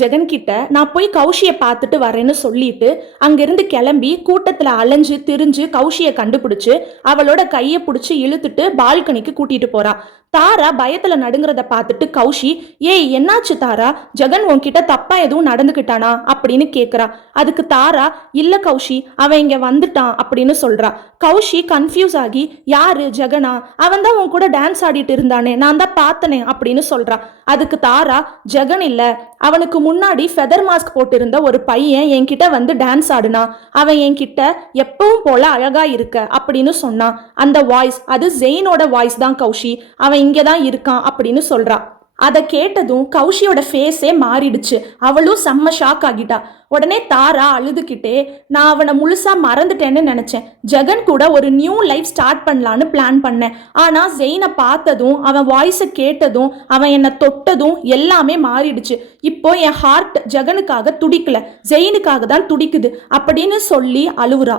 ஜெகன் கிட்ட நான் போய் கௌஷியை பார்த்துட்டு வரேன்னு சொல்லிட்டு அங்கிருந்து கிளம்பி கூட்டத்துல அலைஞ்சு திரிஞ்சு கௌஷியை கண்டுபிடிச்சு அவளோட கையை பிடிச்சி இழுத்துட்டு பால்கனிக்கு கூட்டிட்டு போறா. தாரா பயத்துல நடுங்கிறத பார்த்துட்டு கௌஷி, ஏய் என்னாச்சு தாரா, ஜெகன் உன்கிட்ட தப்பா எதுவும் நடந்துக்கிட்டானா அப்படின்னு கேக்குறா. அதுக்கு தாரா, இல்ல கௌஷி, அவன் இங்க வந்துட்டான் அப்படின்னு சொல்றா. கௌஷி கன்ஃபியூஸ் ஆகி, யாரு ஜெகனா, அவன் தான் உன் கூட டான்ஸ் ஆடிட்டு இருந்தானே, நான் தான் பார்த்தனே அப்படின்னு சொல்றா. அதுக்கு தாரா, ஜெகன் இல்ல, அவனுக்கு முன்னாடி ஃபெதர் மாஸ்க் போட்டிருந்த ஒரு பையன் என்கிட்ட வந்து டான்ஸ் ஆடுனா, அவன் என்கிட்ட எப்பவும் போல அழகா இருக்க அப்படின்னு சொன்னான். அந்த வாய்ஸ் அது ஜெயினோட வாய்ஸ் தான் கௌஷி, அவன் இங்கதான் இருக்கான் அப்படின்னு சொல்றா. அதை கேட்டதும் கௌஷியோட ஃபேஸே மாறிடுச்சு. அவளும் செம்ம ஷாக் ஆகிட்டா. உடனே தாரா அழுதுகிட்டே, நான் அவனை முழுசா மறந்துட்டேன்னு நினைச்சேன், ஜெகன் கூட ஒரு நியூ லைஃப் ஸ்டார்ட் பண்ணலான்னு பிளான் பண்ணேன். ஆனா ஜெயினை பார்த்ததும் அவன் வாய்ஸை கேட்டதும் அவன் என்னை தொட்டதும் எல்லாமே மாறிடுச்சு. இப்போ என் ஹார்ட் ஜெகனுக்காக துடிக்கல, ஜெயினுக்காக தான் துடிக்குது அப்படின்னு சொல்லி அழுவுறா.